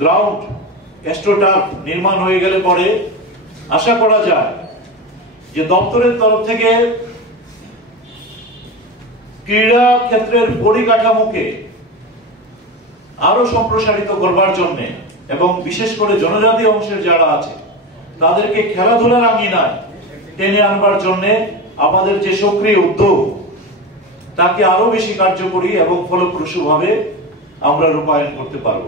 Ground astroturf নির্মাণ হয়ে গেলে পরে আশা করা যায় যে দপ্তরের তরফ থেকে ক্রীড়া ক্ষেত্রের পরিকাঠামোকে আরো সম্প্রসারিত করবার জন্য এবং বিশেষ করে জনজাতি অংশের যারা আছে তাদেরকে খেলাধুলার আঙ্গিনায় টেনে আনবার জন্য আমাদের যে সক্রিয় উদ্যোগ তাকে আরো বেশি কার্যকরী এবং ফলপ্রসূভাবে আমরা রূপায়ণ করতে পারব।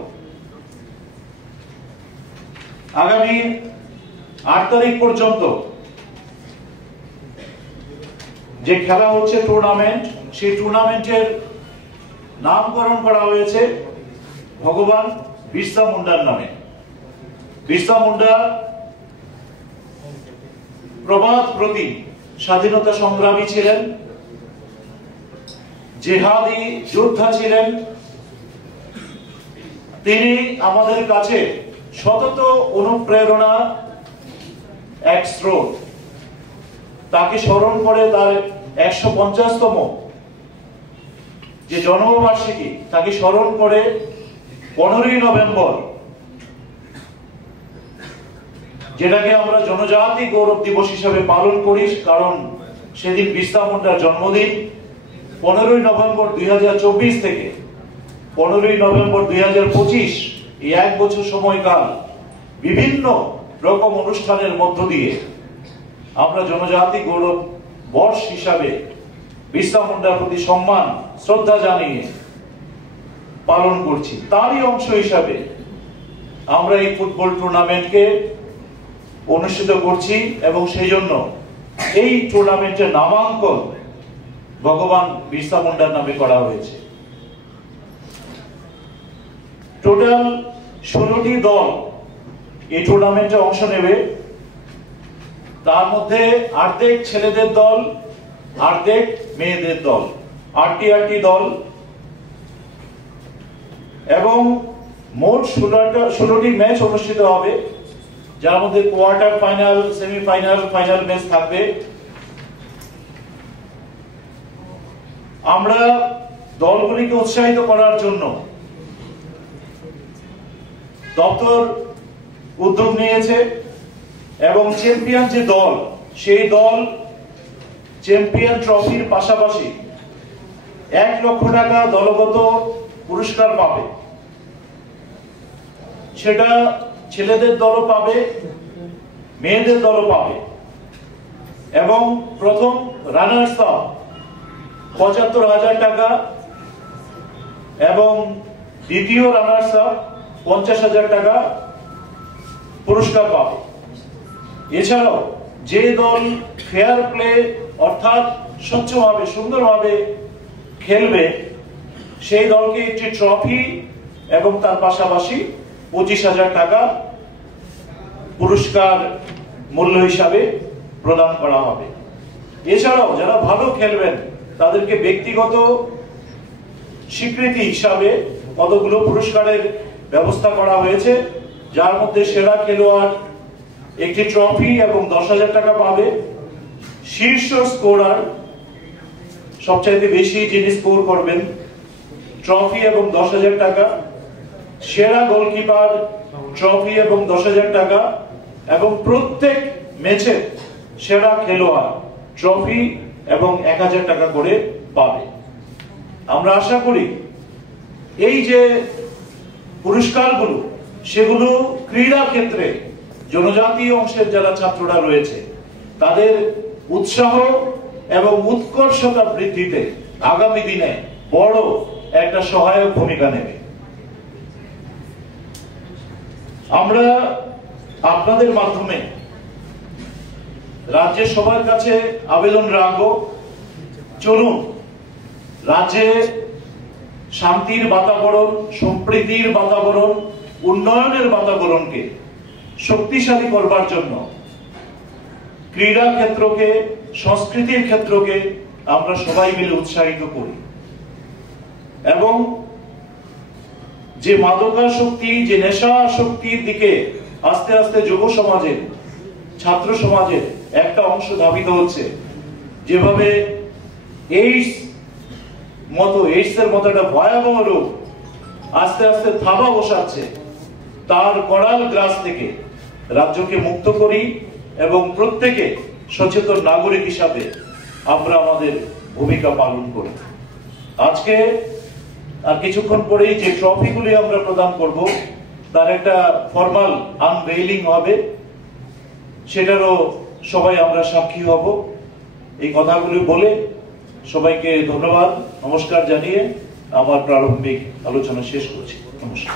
আগামী 8 তারিখ পর্যন্ত যে খেলা হচ্ছে টুর্নামেন্ট, সেই টুর্নামেন্টের নামকরণ করা হয়েছে ভগবান বিরসা মুন্ডার নামে। বিরসা মুন্ডা প্রবাদ প্রতি স্বাধীনতা সংগ্রামী ছিলেন, জেহাদি যোদ্ধা ছিলেন। তিনি আমাদের কাছে সতত অনুপ্রেরণা এক স্রোত। তাকে স্মরণ করে তার 150তম যে জন্মবার্ষিকী তাকে স্মরণ করে 15ই নভেম্বর, যেটাকে আমরা জনজাতি গৌরব দিবস হিসেবে পালন করি, কারণ সেদিন বিরসা মুন্ডার জন্মদিন। 15ই নভেম্বর 2024 থেকে 15ই নভেম্বর 2025 এই 1 বছর সময়কাল বিভিন্ন রকম অনুষ্ঠানের মধ্য দিয়ে আমরা জনজাতি গৌরব বর্ষ হিসাবে বিরসা মুন্ডার প্রতি সম্মান শ্রদ্ধা জানিয়ে পালন করছি। তারই অংশ হিসাবে আমরা এই ফুটবল টুর্নামেন্টকে অনুষ্ঠিত করছি এবং সেই জন্য এই টুর্নামেন্টের নামাঙ্কন ভগবান বিরসা মুন্ডার নামে করা হয়েছে। টোটাল 16টি দল এই টুর্নামেন্টে অংশ নেবে। তার মধ্যে অর্ধেক ছেলেদের দল, অর্ধেক মেয়েদের দল, 8টি দল এবং মোট 16টি ম্যাচ অনুষ্ঠিত হবে, যার মধ্যে quarter final, semifinal, final match থাকবে। আমরা দলগুলিকে উৎসাহিত করার জন্য দপ্তর উদ্যোগ নিয়েছে এবং চ্যাম্পিয়ন যে দল, সেই দল চ্যাম্পিয়ন ট্রফির পাশাপাশি 1 লক্ষ টাকা দলগত পুরস্কার পাবে। সেটা ছেলেদের দলও পাবে, মেয়েদের দলও পাবে এবং প্রথম রানার্স আপ 75,000 টাকা এবং দ্বিতীয় রানার্স আপ 50,000 টাকা পুরস্কার পাবে। এছাড়াও যে দল ফেয়ার প্লে অর্থাৎ স্বচ্ছভাবে সুন্দরভাবে খেলবে সেই দলকে একটি ট্রফি এবং তার পাশাপাশি 25,000 টাকা পুরস্কার মূল্য হিসাবে প্রদান করা হবে। এছাড়াও যারা ভালো খেলবেন তাদেরকে ব্যক্তিগত স্বীকৃতি হিসাবে কতগুলো পুরস্কারের ব্যবস্থা করা হয়েছে, যার মধ্যে সেরা খেলোয়াড় একটি ট্রফি এবং 10,000 টাকা পাবে। শীর্ষ স্কোরার, সবচাইতে বেশি যিনি স্কোর করবেন, ট্রফি এবং 10,000 টাকা। সেরা গোলকিপার ট্রফি এবং 10,000 টাকা এবং প্রত্যেক ম্যাচে সেরা খেলোয়াড় ট্রফি এবং 1,000 টাকা করে পাবে। আমরা আশা করি এই যে পুরস্কারগুলো সেগুলো ক্রীড়া ক্ষেত্রে জনজাতি অংশের যারা ছাত্ররা রয়েছে তাদের উৎসাহ এবং উৎকর্ষতা বৃদ্ধিতে আগামী দিনে বড় একটা সহায়ক ভূমিকা নেবে। আমরা আপনাদের মাধ্যমে রাজ্যের সবার কাছে আবেদন রাখবো, চলুন রাজ্যে শান্তির বাতাবরণ, সম্প্রীতির বাতাবরণ, উন্নয়নের বাতাবরণকে শক্তিশালী করবার জন্য ক্রীড়া ক্ষেত্রকে, সংস্কৃতির ক্ষেত্রকে আমরা সবাই মিলে উৎসাহিত করি এবং যে মাদকাসক্তি, যে নেশাসক্তির দিকে আস্তে আস্তে যুব সমাজের, ছাত্র সমাজের একটা অংশ ধাবিত হচ্ছে, যেভাবে এইডস এর মতো একটা ভয়াবহ রোগ আস্তে আস্তে থাবা বসাচ্ছে, তার করাল গ্রাস থেকে রাজ্যকে মুক্ত করি এবং প্রত্যেকে সচেতন নাগরিক হিসাবে আমরা আমাদের ভূমিকা পালন করি। আজকে আর কিছুক্ষণ পরেই যে ট্রফিগুলি আমরা প্রদান করব তার একটা ফর্মাল আনভেইলিং হবে, সেটারও সবাই আমরা সাক্ষী হব। এই কথাগুলি বলে সবাইকে ধন্যবাদ নমস্কার জানিয়ে আমার প্রারম্ভিক আলোচনা শেষ করছি। নমস্কার।